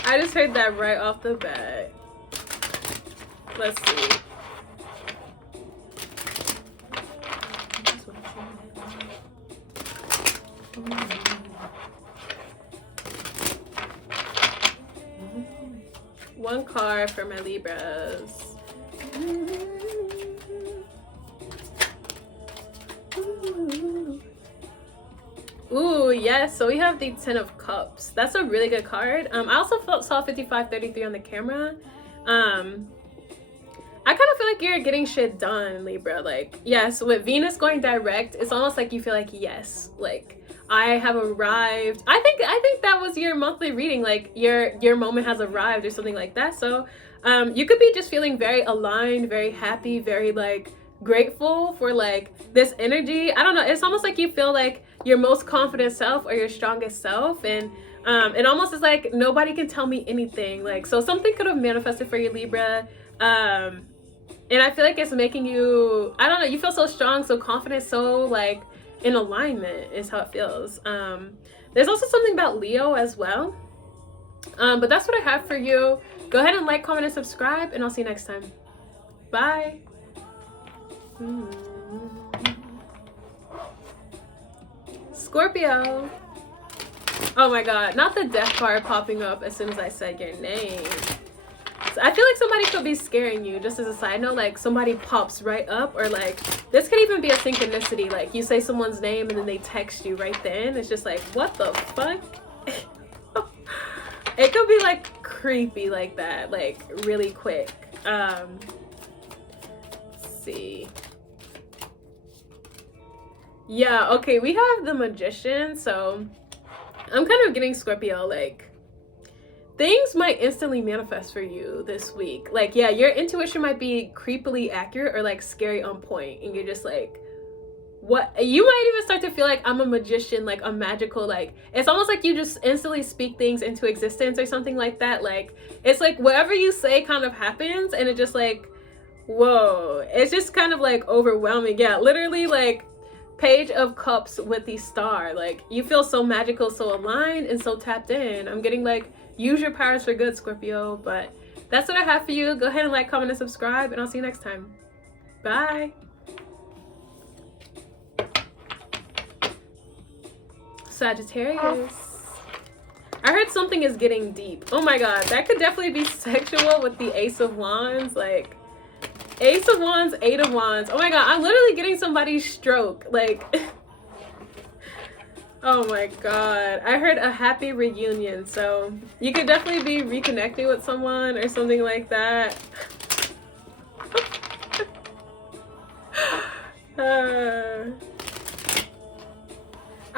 I just heard that right off the bat. Let's see. One card for my Libras. Ooh, yes. So we have the 10 of Cups. That's a really good card. I also saw 5533 on the camera. I kind of feel like you're getting shit done, Libra. Like, yes, with Venus going direct, it's almost like you feel like, yes, like I have arrived. I think that was your monthly reading, like your moment has arrived or something like that. So you could be just feeling very aligned, very happy, very like grateful for like this energy. I don't know, it's almost like you feel like your most confident self or your strongest self, and it almost is like nobody can tell me anything. Like, so something could have manifested for you, Libra, and I feel like it's making you, I don't know, you feel so strong, so confident, so like in alignment is how it feels. There's also something about Leo as well, but that's what I have for you. Go ahead and like, comment, and subscribe, and I'll see you next time. Bye. Scorpio. Oh my god, not the death card popping up as soon as I said your name. So I feel like somebody could be scaring you. Just as a side note, like somebody pops right up, or like this could even be a synchronicity, like you say someone's name and then they text you right then. It's just like, what the fuck? It could be like creepy like that, like really quick. Let's see. Yeah, okay, we have the Magician. So I'm kind of getting, Scorpio, like things might instantly manifest for you this week. Like, yeah, your intuition might be creepily accurate or like scary on point, and you're just like, what? You might even start to feel like I'm a magician, like a magical, like it's almost like you just instantly speak things into existence or something like that. Like it's like whatever you say kind of happens, and it just like, whoa, it's just kind of like overwhelming. Yeah, literally, like Page of Cups with the star. Like you feel so magical, so aligned, and so tapped in. I'm getting like, use your powers for good, Scorpio. But that's what I have for you. Go ahead and like, comment, and subscribe, and I'll see you next time. Bye. Sagittarius. I heard something is getting deep. Oh my god, that could definitely be sexual with the Ace of Wands. Like Ace of Wands, Eight of Wands. Oh my god, I'm literally getting somebody's stroke. Like oh my god, I heard a happy reunion. So you could definitely be reconnecting with someone or something like that.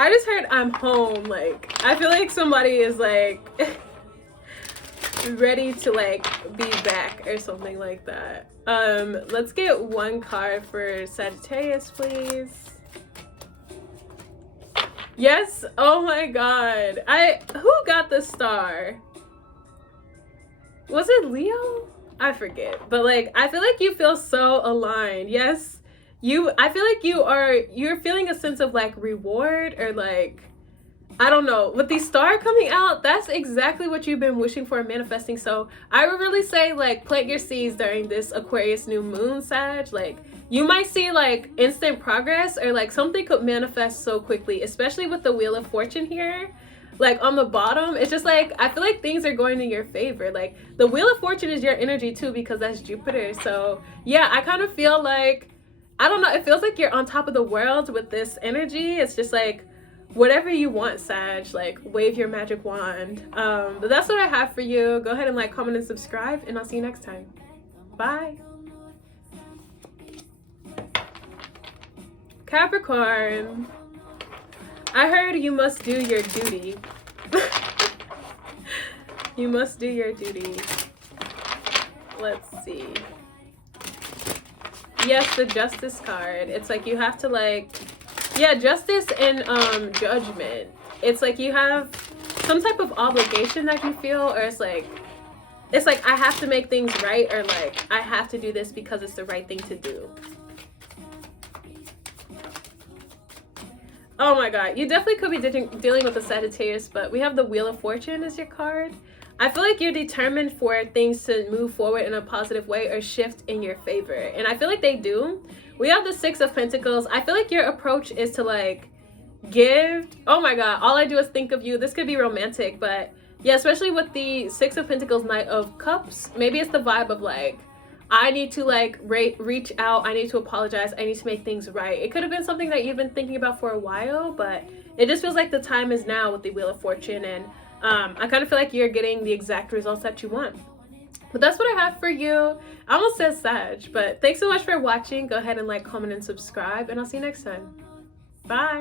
I just heard I'm home. Like I feel like somebody is like ready to like be back or something like that. Let's get one card for Sagittarius, please. Yes. Oh my god, who got the star? Was it Leo? I forget, but like I feel like you feel so aligned. Yes, I feel like you're feeling a sense of like reward, or like, I don't know, with the star coming out, that's exactly what you've been wishing for and manifesting. So I would really say like plant your seeds during this Aquarius new moon, Sag. Like you might see like instant progress, or like something could manifest so quickly, especially with the Wheel of Fortune here. Like on the bottom, it's just like, I feel like things are going in your favor. Like the Wheel of Fortune is your energy too, because that's Jupiter. So yeah, I kind of feel like, I don't know, it feels like you're on top of the world with this energy. It's just like, whatever you want, Sag, like wave your magic wand. But that's what I have for you. Go ahead and like, comment, and subscribe, and I'll see you next time. Bye. Capricorn. I heard you must do your duty. You must do your duty. Let's see. Yes, the Justice card. It's like you have to like Yeah, justice and judgment. It's like you have some type of obligation that you feel, or it's like I have to make things right, or like I have to do this because it's the right thing to do. Oh my god, you definitely could be dealing with a Sagittarius, but we have the Wheel of Fortune as your card. I feel like you're determined for things to move forward in a positive way or shift in your favor. And I feel like they do. We have the Six of Pentacles. I feel like your approach is to like give. Oh my god, all I do is think of you. This could be romantic, but yeah, especially with the Six of Pentacles, Knight of Cups. Maybe it's the vibe of like, I need to like reach out. I need to apologize. I need to make things right. It could have been something that you've been thinking about for a while, but it just feels like the time is now with the Wheel of Fortune. And I kind of feel like you're getting the exact results that you want. But that's what I have for you. I almost said Sag, but thanks so much for watching. Go ahead and like, comment, and subscribe, and I'll see you next time. Bye.